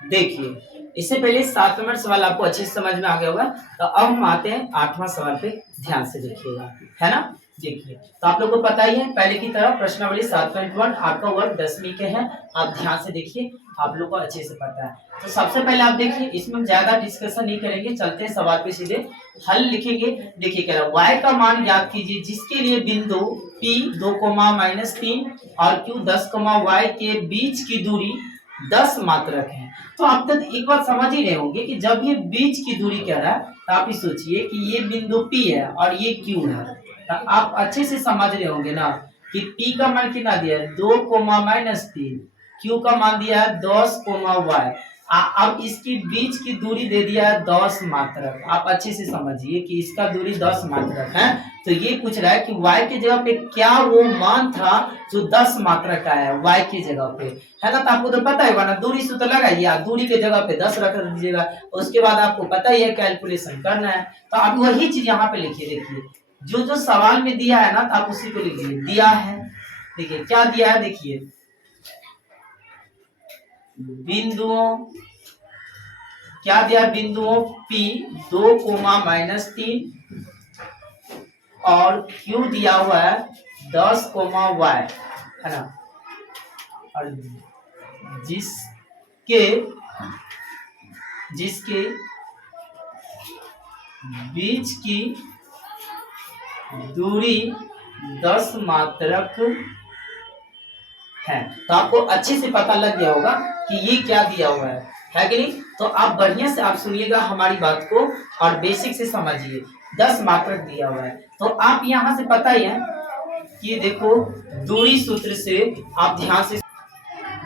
देखिए, इससे पहले 7 नंबर सवाल आपको अच्छे से समझ में आ गया होगा। तो अब हम आते हैं 8वां सवाल पे, ध्यान से देखिएगा, है ना। देखिए, तो आप लोग को पता ही है पहले की तरह प्रश्नावली 7.1 आपका वर्ग 10वीं के हैं। आप ध्यान से देखिए, आप लोग को अच्छे से पता है। तो सबसे पहले आप देखिए, इसमें हम ज्यादा डिस्कशन नहीं करेंगे, चलते हैं सवाल पे सीधे हल लिखेंगे। देखिए क्या है, y का मान ज्ञात कीजिए जिसके लिए बिंदु P 2, -3 और Q 10, y के बीच की दूरी 10 मात्रक है। तो आप तक एक बात समझ ही रहे होंगे कि जब ये बीच की दूरी कह रहा है तो आप ही सोचिए कि ये बिंदु P है और ये Q है। तो आप अच्छे से समझ रहे होंगे ना कि P का मान कितना दिया है 2, -3, Q का मान दिया है 10, y। अब इसकी बीच की दूरी दे दिया है 10 मात्रक। आप अच्छे से समझिए कि इसका दूरी 10 मात्रक है। तो ये पूछ रहा है कि y की जगह पे क्या वो मान था जो 10 मात्रक का है y की जगह पे, है ना। तो आपको तो पता है ना, दूरी सूत्र लगाइए, दूरी के जगह पे 10 रख दीजिएगा। उसके बाद आपको पता ही है कैलकुलेशन करना है। तो आप वही चीज यहाँ पे लिखिए। देखिए, जो जो सवाल में दिया है ना, तो आप उसी को लिखिए। दिया है, देखिए क्या दिया है, देखिए बिंदुओं, क्या दिया है, बिंदुओं P 2, -3 और Q दिया हुआ है 10, y, है ना। और जिसके जिसके बीच की दूरी 10 मात्रक है। तो आपको अच्छे से पता लग गया होगा कि ये क्या दिया हुआ है कि नहीं। तो आप बढ़िया से आप सुनिएगा हमारी बात को और बेसिक से समझिए। 10 मात्रक दिया हुआ है, तो आप यहां से पता ही है कि देखो दूरी सूत्र से आप ध्यान से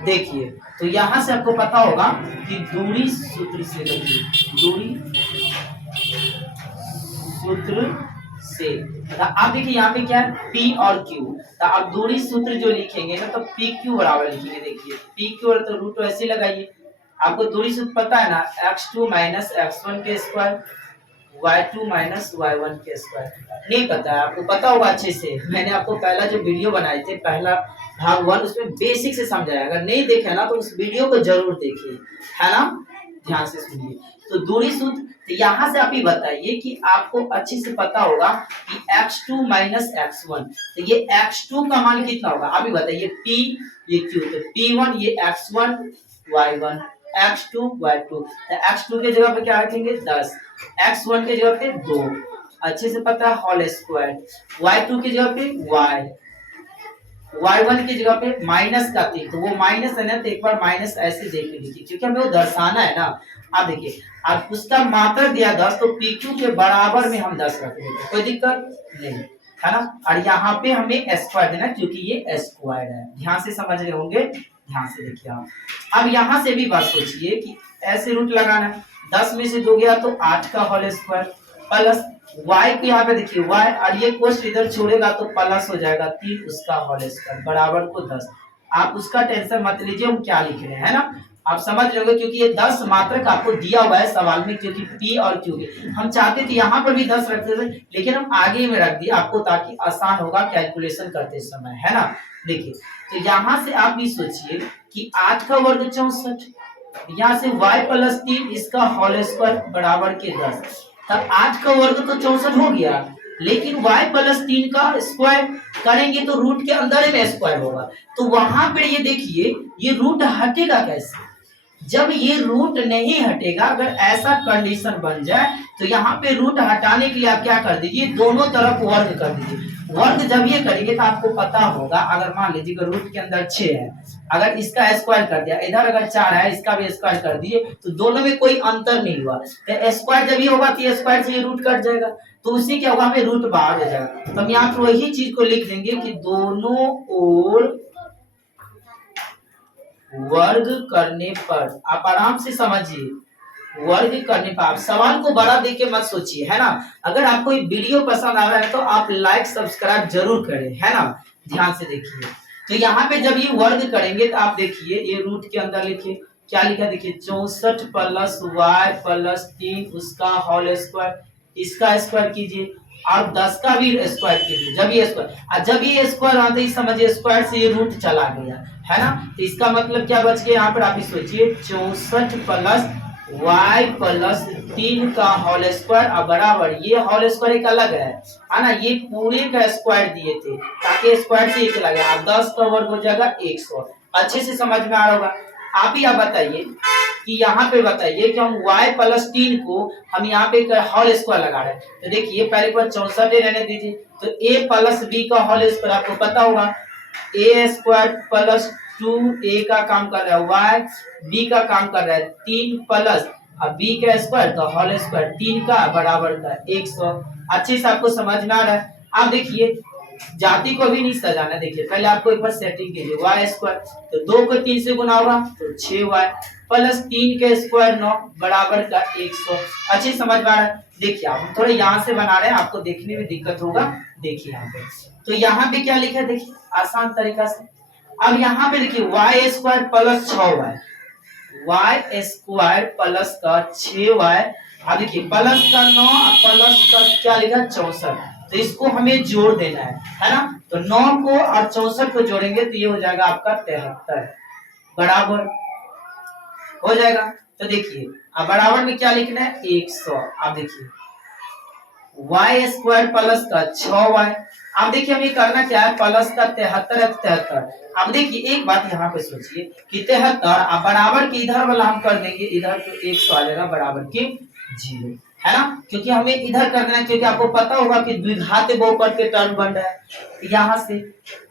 देखिए। तो यहां से आपको पता होगा कि दूरी सूत्र से, देखिए दूरी सूत्र से तो आप देखिए यहाँ पे क्या है P और Q। तो आप दूरी सूत्र जो लिखेंगे ना, तो PQ बराबर लिखेंगे। देखिए PQ और तो रूट ऐसे लगाइए। आपको दूरी सूत्र पता है ना, x2 - x1 के स्क्वायर, y2 - y1 के स्क्वायर। नहीं पता है, आपको पता होगा अच्छे से। मैंने आपको पहला जो वीडियो बनाए थे, पहला भाग 1, उसमें बेसिक से समझाया। अगर नहीं देखे ना तो उस वीडियो को जरूर देखिए, है ना। ध्यान से सुनिए। तो दूरी सूत्र, तो यहाँ से आप ही बताइए कि आपको अच्छे से पता होगा कि x2 - x1, तो ये x2 का मान कितना होगा, आप ही बताइए। P ये Q, तो P1 ये x1 y1, x2 y2। तो x2 के जगह पे क्या रखेंगे 10, x1 के जगह पे 2, अच्छे से पता है, होल स्क्वायर, y2 की जगह पे y, y1 की जगह पे माइनस का 3। तो वो माइनस है ना, तो एक बार माइनस ऐसे देख लीजिए क्योंकि हमें वो दर्शाना है ना। आप देखिए, अब उसका मात्रक दिया 10, तो PQ के बराबर में हम 10 रख देंगे, कोई दिक्कत नहीं, है ना। और यहाँ पे हमें स्क्वायर देना क्योंकि ये स्क्वायर है। ध्यान से समझ रहे होंगे, ध्यान से देखिए आप। अब यहाँ से भी बात सोचिए कि ऐसे रूट लगाना है, 10 में से 2 गया तो 8 का होल स्क्वायर प्लस y को यहाँ पे देखिए y, और ये कोष्ट इधर छोड़ेगा तो प्लस हो जाएगा 3 उसका होल स्क्वायर बराबर को 10। आप उसका टेंशन मत लीजिए, हम क्या लिख रहे हैं, है ना। आप समझ लोगे क्योंकि ये 10 मात्रक आपको दिया हुआ है सवाल में, क्योंकि P और Q के हम चाहते थे यहाँ पर भी 10 रखते थे, लेकिन हम आगे में रख दिए आपको ताकि आसान होगा कैलकुलेशन करते समय, है ना। देखिए, तो यहाँ से आप भी सोचिए कि 8 का वर्ग 64, यहाँ से y + 3 इसका होल स्क्वायर बराबर के 10। तब 8 का वर्ग तो 64 हो गया, लेकिन y + 3 का स्क्वायर करेंगे तो रूट के अंदर में स्क्वायर होगा। तो वहां पे ये देखिए, ये रूट हटेगा कैसे, जब ये रूट नहीं हटेगा, अगर ऐसा कंडीशन बन जाए तो यहाँ पे रूट हटाने के लिए आप क्या कर दीजिए, दोनों तरफ वर्ग कर दीजिए। वर्ग जब ये करेंगे तो आपको पता होगा, अगर मान लीजिए रूट के अंदर 6 है, अगर इसका स्क्वायर कर दिया, इधर अगर 4 है इसका भी स्क्वायर कर दिए, तो दोनों में कोई अंतर नहीं हुआ। तो स्क्वायर जब ये होगा तो स्क्वायर से ये रूट कट जाएगा, तो उससे क्या होगा, हमें रूट बाहर हो जाएगा। तो हम यहाँ पर वही चीज को लिख देंगे कि दोनों ओर वर्ग करने पर, आप आराम से समझिए, वर्ग करने पर। आप सवाल को बड़ा देख के मत सोचिए, है ना। अगर आपको ये वीडियो पसंद आ रहा है तो आप लाइक सब्सक्राइब जरूर करें, है ना। ध्यान से देखिए। तो यहाँ पे जब ये वर्ग करेंगे तो आप देखिए, ये रूट के अंदर लिखिए क्या लिखा, देखिए 64 + y + 3 उसका होल स्क्वायर, इसका स्क्वायर कीजिए और 10 का भी स्क्वायर कीजिए। जब ये स्क्वायर आता है समझिए स्क्वायर से ये रूट चला गया है ना, तो इसका मतलब क्या बच गया यहाँ पर आप सोचिए 64 प्लस y प्लस 3 का होल स्क्वायर और बराबर ये होल स्क्वायर एक अलग है ना, ये पूरे का स्क्वायर दिए थे ताकि स्क्वायर से ये चला गया। 10 का वर्ग हो जाएगा 100। अच्छे से समझ में आ रहा होगा। आप ही आप बताइए कि यहाँ पे बताइए कि हम y प्लस 3 को हम यहाँ पे होल स्क्वायर लगा रहे हैं, तो देखिए पहले एक बार 64 रहने दीजिए, तो a प्लस b का होल स्क्वायर आपको पता होगा a स्क्वायर प्लस 2a का काम कर रहा है y, b का काम कर रहा है 3 प्लस अब b का स्क्वायर तो होल स्क्वायर 3 का बराबर का 100। अच्छे से आपको समझ में आ रहा है। आप देखिए जाति को भी नहीं सजाना, देखिए पहले आपको एक बार सेटिंग कीजिए y स्क्वायर तो 2 को 3 से गुना होगा तो 6y प्लस 3 के स्क्वायर 9 बराबर का 100। अच्छे समझ में आ रहा है। देखिए आप थोड़ा यहाँ से बना रहे हैं, आपको देखने में दिक्कत होगा। देखिए यहाँ पे तो यहाँ पे क्या लिखा है, देखिए आसान तरीका से। अब यहाँ पे देखिए y square plus 6y, y square plus का 6y, अब देखिए प्लस का 9 प्लस का क्या लिखा 64, तो इसको हमें जोड़ देना है ना। तो 9 को और 64 को जोड़ेंगे तो ये हो जाएगा आपका 73 बराबर हो जाएगा। तो देखिए अब बराबर में क्या लिखना है 100। आप देखिए y स्क्वायर प्लस का 6y, अब देखिए हमें करना क्या है प्लस का 73। अब देखिए एक बात यहाँ पे सोचिए कि 73 अब बराबर के इधर वाला हम कर देंगे इधर तो 100 आ जाएगा बराबर के 0 है ना, क्योंकि हमें इधर करना है, क्योंकि आपको पता होगा कि द्विघात बहुपद के टर्म बन रहा है यहाँ से।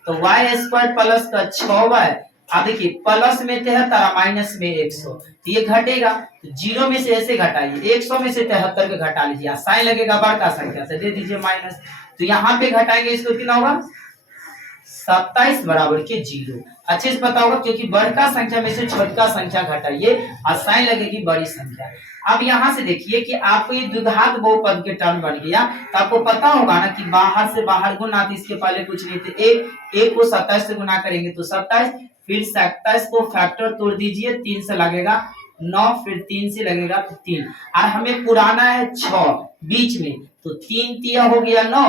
तो y स्क्वायर प्लस का 6y, आप देखिए प्लस में 73 माइनस में 100 तो ये घटेगा, तो 0 में से ऐसे घटाइए 100 में से 73 के घटा लीजिए, साइन लगेगा बड़का संख्या से दे दीजिए माइनस, तो यहाँ पे घटाएंगे इसको कितना होगा 27 बराबर के 0। अच्छे से पता होगा क्योंकि बड़का संख्या में से छोटका संख्या घटाइए और साइन लगेगी बड़ी संख्या। अब यहाँ से देखिए कि आपको ये द्विघात बहुपद के टर्म बन गया, तो आपको पता होगा ना कि बाहर से बाहर गुना, तो इसके पहले कुछ नहीं थे, एक को 27 से गुना करेंगे तो 27, फिर 27 को फैक्टर तोड़ दीजिए 3 से लगेगा 9, फिर 3 से लगेगा तो 3, और हमें पुराना है 6 बीच में, तो 3 तिया हो गया 9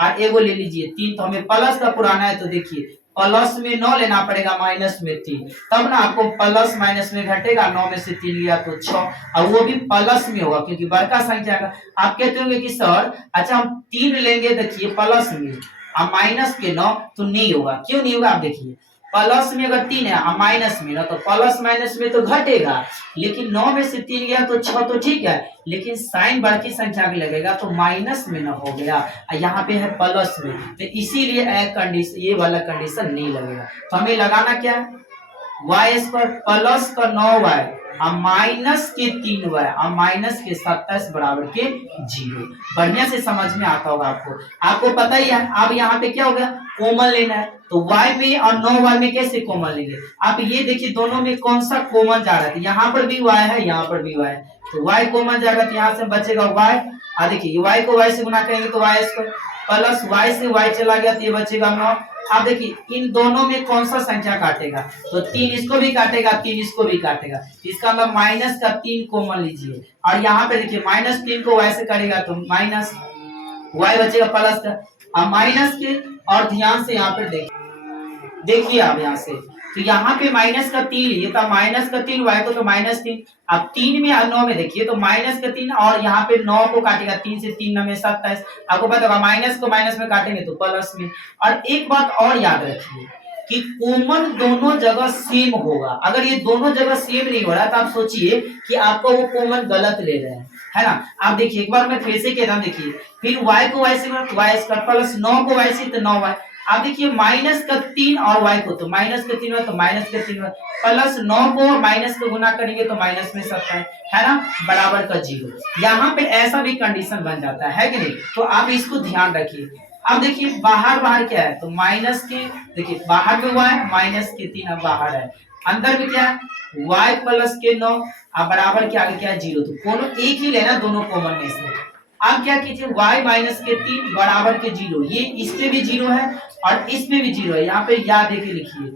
और एगो ले लीजिए 3, तो हमें प्लस का पुराना है, तो देखिए प्लस में 9 लेना पड़ेगा माइनस में 3, तब ना आपको प्लस माइनस में घटेगा, 9 में से 3 लिया तो 6, और वो भी प्लस में होगा क्योंकि बड़का संख्या का। आप कहते होंगे कि सर अच्छा हम 3 लेंगे देखिए प्लस में और माइनस के 9 तो नहीं होगा, क्यों नहीं होगा आप देखिए प्लस में अगर 3 है और माइनस में ना, तो प्लस माइनस में तो घटेगा, लेकिन 9 में से 3 गया तो 6 तो ठीक है, लेकिन साइन बड़की संख्या की लगेगा तो माइनस में ना हो गया, यहाँ पे है प्लस में, तो इसीलिए कंडीशन ये वाला कंडीशन नहीं लगेगा। तो हमें लगाना क्या है y स्क्वायर प्लस का 9y और माइनस के 3y और माइनस के 27 बराबर के 0। बढ़िया से समझ में आता होगा आपको, आपको पता ही है। अब यहाँ पे क्या हो गया कॉमन लेना है, तो y में और 9y में कैसे कॉमन लेंगे, आप ये देखिए दोनों में कौन सा कॉमन जा रहा है, यहाँ पर भी y है यहाँ पर भी y है, तो y कॉमन जाएगा तो यहाँ से बचेगा y, और देखिए y को y से गुना करेंगे तो y स्क्वायर प्लस y से y चला गया तो ये बचेगा 9। आप देखिए इन दोनों में कौन सा संख्या काटेगा, तो 3 इसको भी काटेगा 3 इसको भी काटेगा, इसका मतलब माइनस का 3 कॉमन लीजिए, और यहाँ पे देखिए माइनस 3 को y से करेगा तो माइनस y बचेगा प्लस का और माइनस के, और ध्यान से यहाँ पे देखिए आप यहाँ से, तो यहाँ पे माइनस का 3 लिए था, माइनस का 3 y को तो माइनस 3, अब 3 में और 9 में देखिए तो माइनस का 3 और यहाँ पे 9 को काटेगा 3 से 3 9 में 27, आपको पता होगा माइनस को माइनस में काटेंगे तो प्लस में। और एक बात और याद रखिए कि कॉमन दोनों जगह सेम होगा, अगर ये दोनों जगह सेम नहीं हो रहा तो आप सोचिए कि आपको वो कॉमन गलत ले रहे हैं, है ना। आप देखिए एक बार मैं फिर से कहता हूँ, देखिए फिर y को y से y स्क्वायर प्लस 9 को y से तो 9y, आप देखिए माइनस का 3 और y को तो माइनस का 3 तो माइनस का 3 प्लस 9 को माइनस को गुना करेंगे तो माइनस में 27 है ना बराबर का 0। यहाँ पे ऐसा भी कंडीशन बन जाता है कि नहीं, तो आप इसको ध्यान रखिए। अब देखिए बाहर बाहर क्या है, तो माइनस के देखिए बाहर में y माइनस के 3 अब बाहर है, अंदर में क्या है y प्लस के 9 अब बराबर के आगे क्या है 0, तो दोनों एक ही लेना दोनों कॉमन में से। अब क्या कीजिए y माइनस के 3 बराबर के 0, ये इस पे भी 0 है और इस पे भी 0 है, यहाँ पे याद देके लिखिए,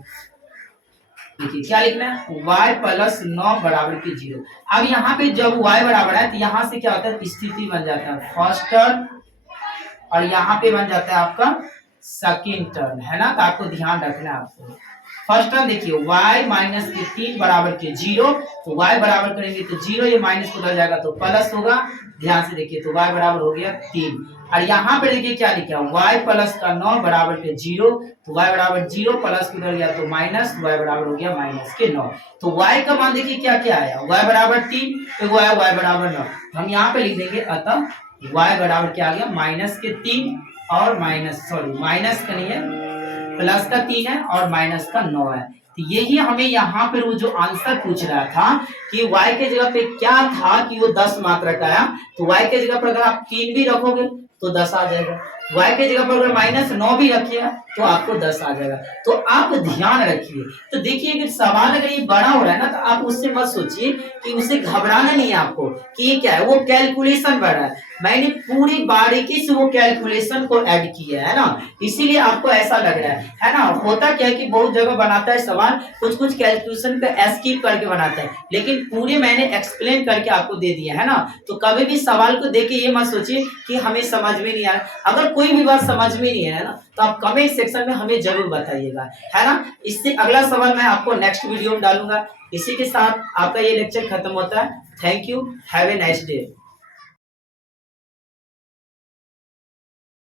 देखिए क्या लिखना है y प्लस 9 बराबर के 0। अब यहाँ पे जब y बराबर है तो यहाँ से क्या होता है स्थिति बन जाता है फर्स्ट टर्म और यहाँ पे बन जाता है आपका सेकंड टर्म, है ना। तो आपको ध्यान रखना है आपको। फर्स्ट टर्म देखिए y माइनस के 3 बराबर के 0, तो y बराबर करेंगे तो 0, ये माइनस उधर जाएगा तो प्लस होगा। ध्यान से देखिए, तो y बराबर हो गया 3। और यहाँ पे देखिए क्या लिखा है, y प्लस का 9 बराबर के 0, तो y बराबर 0 प्लस उधर गया तो माइनस, y बराबर हो गया माइनस के 9। तो y का मान देखिए क्या क्या आया, y बराबर 3, तो y बराबर 9। हम यहाँ पे लिख देंगे, अतः y बराबर क्या आ गया, माइनस के 3 और माइनस का नहीं है, प्लस का 3 है और माइनस का 9 है। तो यही हमें यहाँ पर वो जो आंसर पूछ रहा था कि y के जगह पे क्या था कि वो 10 मात्रक आया, तो y के जगह पर अगर आप 3 भी रखोगे तो 10 आ जाएगा, y के जगह पर अगर माइनस 9 भी रखिएगा तो आपको 10 आ जाएगा। तो आप ध्यान रखिए। तो देखिए अगर सवाल अगर ये बड़ा हो रहा है ना, तो आप उससे मत सोचिए कि उसे घबराना नहीं है आपको कि ये क्या है, वो कैलकुलेशन बढ़ रहा है। मैंने पूरी बारीकी से वो कैलकुलेशन को ऐड किया है ना, इसीलिए आपको ऐसा लग रहा है ना। होता क्या है कि बहुत जगह बनाता है सवाल, कुछ कुछ कैलकुलेशन पे स्किप करके बनाता है, लेकिन पूरे मैंने एक्सप्लेन करके आपको दे दिया है ना। तो कभी भी सवाल को देख के ये मत सोचिए कि हमें समझ में नहीं आ रहा। अगर कोई भी बात समझ में नहीं है ना, तो आप कमेंट सेक्शन में हमें जरूर बताइएगा, है ना। इससे अगला सवाल मैं आपको नेक्स्ट वीडियो में डालूंगा। इसी के साथ आपका ये लेक्चर खत्म होता है। Thank you, have a nice day.